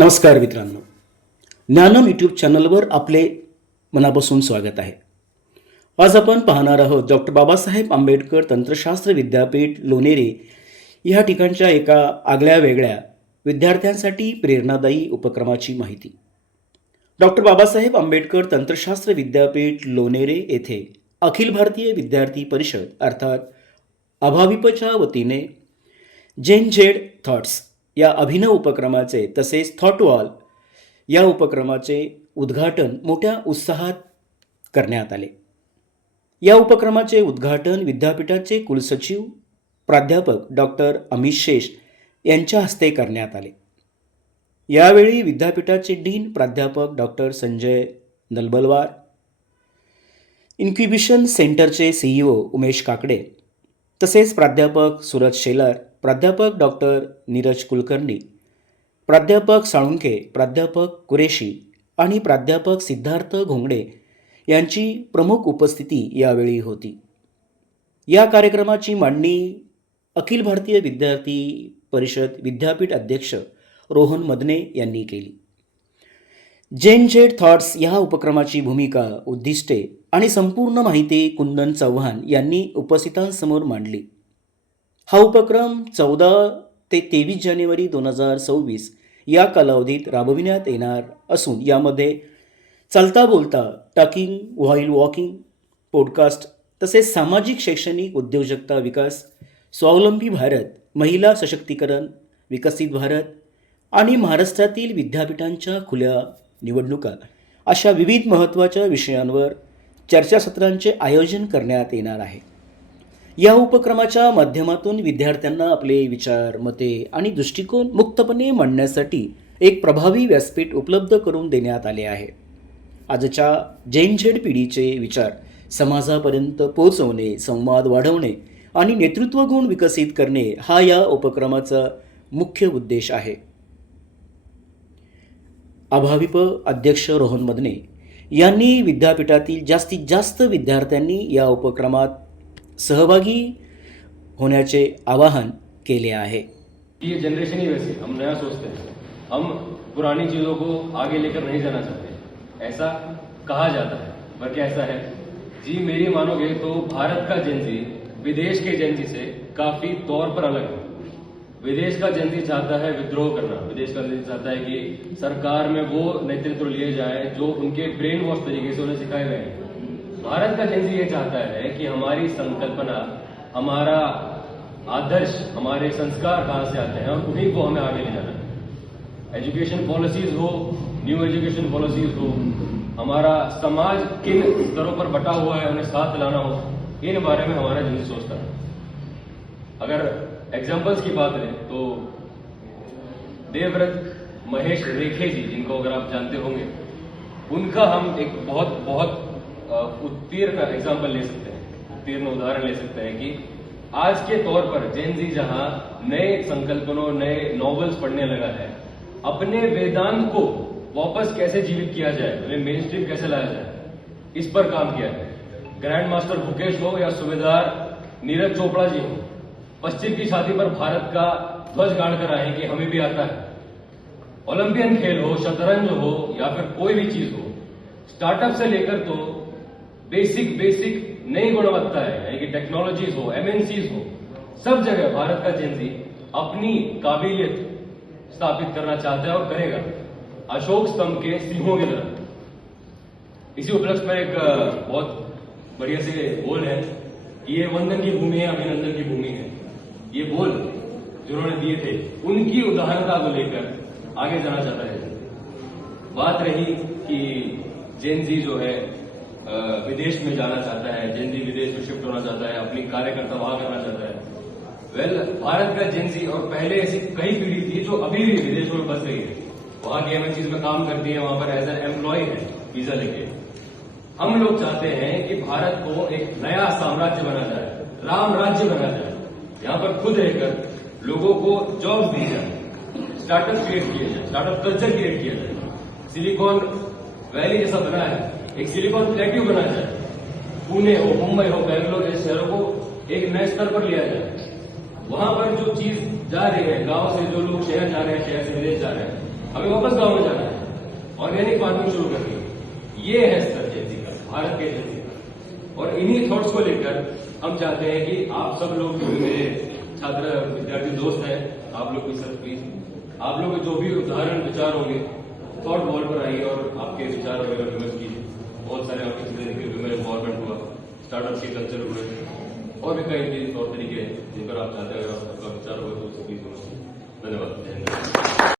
नमस्कार मित्रांनो. ज्ञानम यूट्यूब चॅनलवर आपले मनापासून स्वागत आहे. आज आपण पाहणार आहोत डॉक्टर बाबासाहेब आंबेडकर तंत्रशास्त्र विद्यापीठ लोणेरे या ठिकाणच्या एका आगळ्या वेगळ्या विद्यार्थ्यांसाठी प्रेरणादायी उपक्रमाची माहिती. डॉक्टर बाबासाहेब आंबेडकर तंत्रशास्त्र विद्यापीठ लोणेरे येथे अखिल भारतीय विद्यार्थी परिषद अर्थात अभाविपच्या वतीने जेन झेड थॉट्स या अभिनव उपक्रमाचे तसेच थॉटवॉल या उपक्रमाचे उद्घाटन मोठ्या उत्साहात करण्यात आले. या उपक्रमाचे उद्घाटन विद्यापीठाचे कुलसचिव प्राध्यापक डॉक्टर अमित शेष यांच्या हस्ते करण्यात आले. यावेळी विद्यापीठाचे डीन प्राध्यापक डॉक्टर संजय नलबलवार इन्क्युबिशन सेंटरचे सीईओ उमेश काकडे तसेच प्राध्यापक सूरज शेलार प्राध्यापक डॉक्टर नीरज कुलकर्णी प्राध्यापक साळुंखे प्राध्यापक कुरेशी आणि प्राध्यापक सिद्धार्थ घोंगडे यांची प्रमुख उपस्थिती यावेळी होती. या कार्यक्रमाची मांडणी अखिल भारतीय विद्यार्थी परिषद विद्यापीठ अध्यक्ष रोहन मदने यांनी केली. जेन झेड थॉट्स या उपक्रमाची भूमिका उद्दिष्टे आणि संपूर्ण माहिती कुंदन चव्हाण यांनी उपस्थितांसमोर मांडली. हा उपक्रम चौदा ते तेवीस जानेवारी दोन हजार सव्वीस या कालावधीत राबविण्यात येणार असून यामध्ये चालता बोलता टॉकिंग व्हाईल वॉकिंग पॉडकास्ट तसेच सामाजिक शैक्षणिक उद्योजकता विकास स्वावलंबी भारत महिला सशक्तीकरण विकसित भारत आणि महाराष्ट्रातील विद्यापीठांच्या खुल्या निवडणुका अशा विविध महत्त्वाच्या विषयांवर चर्चासत्रांचे आयोजन करण्यात येणार आहे. या उपक्रमाच्या माध्यमातून विद्यार्थ्यांना आपले विचार मते आणि दृष्टिकोन मुक्तपणे मांडण्यासाठी एक प्रभावी व्यासपीठ उपलब्ध करून देण्यात आले आहे. आजच्या जैन झेड पिढीचे विचार समाजापर्यंत पोहोचवणे संवाद वाढवणे आणि नेतृत्व गुण विकसित करणे हा या उपक्रमाचा मुख्य उद्देश आहे. अभाविप अध्यक्ष रोहन मदने यांनी विद्यापीठातील जास्तीत जास्त विद्यार्थ्यांनी या उपक्रमात सहभागी होण्याचे आवाहन केले आहे. ये जनरेशन ही वैसी, हम नया सोचते हैं। हम पुरानी चीज़ों को आगे लेकर नहीं जाना चाहते। ऐसा कहा जाता है बल्कि ऐसा है? जी, मेरी मानोगे तो भारत का जेनजी विदेश के जेनजी से काफ़ी तौर पर अलग है। विदेश का जेनजी चाहता है विद्रोह करना। विदेश का जेनजी चाहता है कि सरकार में वो नेतृत्व लिए जाए जो उनके ब्रेन वॉश तरीके से उन्हें सिखाए गए हैं। भारत का जेनजी ये चाहता है कि हमारी संकल्पना, हमारा आदर्श, हमारे संस्कार कहाँ से आते हैं और उन्हीं को हमें आगे ले जाना है। एजुकेशन पॉलिसीज़ हो न्यू एजुकेशन पॉलिसीज़ हो, हमारा समाज किन स्तरों पर बटा हुआ है, उन्हें साथ लाना हो, इन बारे में हमारा जल्दी सोचता है। अगर एग्जाम्पल्स की बात करें तो देवव्रत, महेश रेखे जी, जिनको अगर आप जानते होंगे, उनका हम एक बहुत बहुत उत्तीर्ण एग्ज़ाम्पल ले सकते हैं। उत्तीर्ण उदाहरण ले सकते हैं कि आज के तौर पर जैन जी जहाँ नए संकल्पनों, नए नॉवेल्स पढ़ने लगा है, अपने वेदांत को वापस कैसे जीवित किया जाए? उन्हें मेन स्ट्रीम कैसे लाया जाए? इस पर काम किया है। ग्रैंड मास्टर भुकेश हो या सुबेदार नीरज चोपड़ा जी हो, पश्चिम की छाती पर भारत का ध्वज गाड़ कर आए कि हमें भी आता है। ओलंपियन खेल हो, शतरंज हो या फिर कोई भी चीज़ हो स्टार्टअप से लेकर तो बेसिक बेसिक नई गुणवत्ता है यानी कि टेक्नोलॉजीज़ हो एमएनसीज हो, सब जगह भारत का जेनजी अपनी काबिलियत स्थापित करना चाहता है और करेगा। अशोक स्तंभ के सिंहों की तरह। इसी उपलक्ष्य में एक बहुत बढ़िया से बोल है ये वंदन की भूमि है, अभिनंदन की भूमि है। ये बोल जिन्होंने दिए थे, उनकी उदाहरणता को लेकर आगे जाना चाहता है। बात रही कि जैन जी है विदेश में जाना चाहता है जैन जी विदेश में शिफ्ट होना चाहता है अपनी कार्यकर्ता वहाँ करना चाहता है। वेल well, भारत का जैन जी और पहले ऐसी कई पीढ़ी थी जो अभी भी विदेशों में बस रही है। वहाँ की एमएनसीज में काम करती है वहाँ पर एज एन एम्प्लॉय है वीज़ा लेके। हम लोग चाहते हैं कि भारत को एक नया साम्राज्य बना जाए राम राज्य बना जाए। यहाँ पर खुद रहकर लोगों को जॉब दी जाए स्टार्टअप क्रिएट किए जाए स्टार्टअप कल्चर क्रिएट किया जाए। सिलिकॉन वैली जैसा बना है एक सिलिकॉन प्लेट्यू बनाया जाए? पुणे हो, मुंबई हो, बेंगलोर जैसे शहरों को एक नए स्तर पर लिया जाए। वहाँ पर जो चीज़ जा रही है, गाँव से जो लोग शहर जा रहे हैं, शहर से विदेश जा रहे हैं हमें वापस गाँव में जाना है। ऑर्गेनिक फ़ार्मिंग शुरू करनी है ये है सर जयंती का भारत के जयंती का और इन्हीं थॉट्स को लेकर हम चाहते हैं कि आप सब लोग जो मेरे छात्र विद्यार्थी दोस्त हैं, आप लोग भी सर प्लीज़ आप लोग के जो भी उदाहरण, विचार होंगे थॉट वॉल पर आइए और आपके विचार वगैरह विमर्श कीजिए। बहुत सारे आपकी चीज़ें देखिए वुमेन एम्पावरमेंट हुआ स्टार्टअप के कल्चर हुए, और भी कई चीज़ तौर तरीके हैं जिन पर आप चाहते हैं अगर आपका विचार हो तो उसकी धन्यवाद।